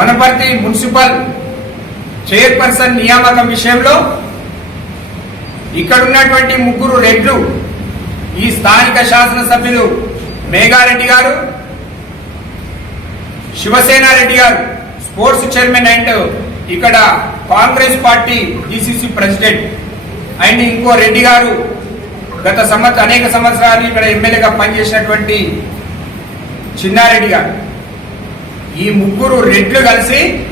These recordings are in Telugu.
వనపర్తి మున్సిపల్ చైర్పర్సన్ నియామకం విషయంలో ఇక్కడ ఉన్నటువంటి ముగ్గురు రెడ్లు ఈ స్థానిక శాసనసభ్యులు మేఘారెడ్డి గారు శివసేనారెడ్డి గారు స్పోర్ట్స్ చైర్మన్ అండ్ ఇక్కడ Congress party DCC president and ఇంకో రెడ్డి గారు గత సంవత్సరం అనేక సంవత్సరాలు ఇక్కడ ఎమ్మెల్యేగా పనిచేసినటువంటి చిన్నారెడ్డి గారు. ఈ ముగ్గురు రెడ్లు కలిసి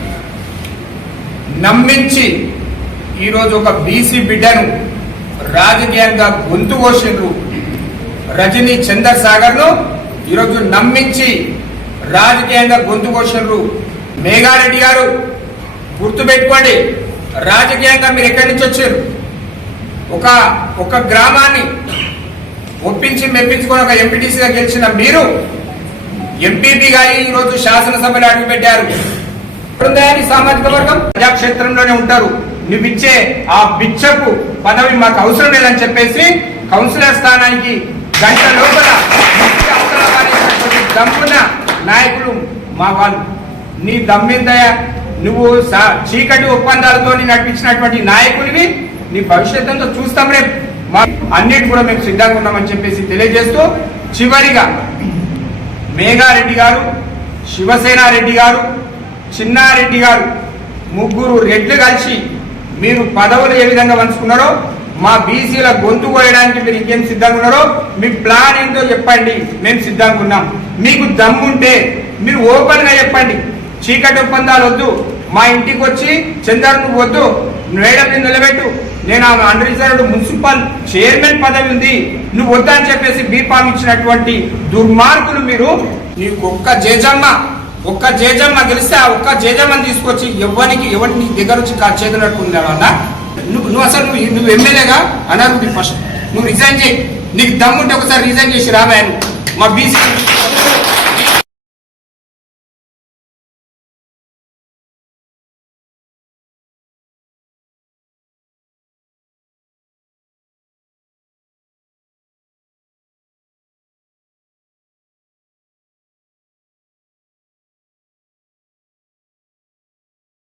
నమ్మించి ఈరోజు ఒక బీసీ బిడ్డను రాజకీయంగా గొంతు కోసిండ్రు రజనీ చందర్సాగర్లో ను ఈరోజు నమ్మించి రాజకీయంగా గొంతు కోసిండ్రు మేఘారెడ్డి గారు. గుర్తుపెట్టుకోండి రాజకీయంగా మీరు ఎక్కడి నుంచి వచ్చారు? ఒక ఒక గ్రామాన్ని ఒప్పించి మెప్పించుకొని ఒక ఎంపీటీసీగా గెలిచిన మీరు ఎంపీపీగా ఈ రోజు శాసనసభలో అడుగుపెట్టారు. బృందాయాన్ని సామాజిక వర్గం ప్రజాక్షేత్రంలోనే ఉంటారు. నువ్విచ్చే ఆ బిచ్చకు పదవి మాకు అవసరం లేదని చెప్పేసి కౌన్సిలర్ స్థానానికి గంట లోపల దమ్మున దమ్మున్న నాయకులు మా వాళ్ళు. నీ దమ్మిందయా? నువ్వు చీకటి ఒప్పందాలతో నడిపించినటువంటి నాయకుడివి. నీ భవిష్యత్తుతో చూస్తాం రేపు. మా అన్నిటి కూడా మేము సిద్ధంగా ఉన్నామని చెప్పేసి తెలియజేస్తూ చివరిగా మేఘారెడ్డి గారు శివసేన రెడ్డి గారు చిన్నారెడ్డి గారు ముగ్గురు రెడ్లు కలిసి మీరు పదవులు ఏ విధంగా పంచుకున్నారో మా బీసీల గొంతు కోయడానికి మీరు ఇంకేం సిద్ధంగా ఉన్నారో మీ ప్లాన్ ఏంటో చెప్పండి. మేము సిద్ధంగా ఉన్నాం. మీకు దమ్ముంటే మీరు ఓపెన్గా చెప్పండి. చీకటి ఒప్పందాలు వద్దు. మా ఇంటికి వచ్చి చంద్రను వద్దు. మేడం నిలబెట్టు? నేను ఆమె అన్రిజర్వ్డ్ మున్సిపల్ చైర్మన్ పదవి ఉంది. నువ్వు వద్దని చెప్పేసి బీఫామ్ ఇచ్చినటువంటి దుర్మార్గులు మీరు. నీకు ఒక్క జేజమ్మ ఒక్క జేజమ్మ గెలిస్తే ఆ ఒక్క జేజమ్మని తీసుకొచ్చి ఎవరికి ఎవరి నీ దగ్గర నుంచి చేతులట్టుకుందామన్నా నువ్వు నువ్వు అసలు నువ్వు నువ్వు ఎమ్మెల్యేగా? అనర్హుడి ఫస్ట్. నువ్వు రిజైన్ చేయి. నీకు దమ్ముంటే ఒకసారి రిజైన్ చేసి రామాయను మా బీసీ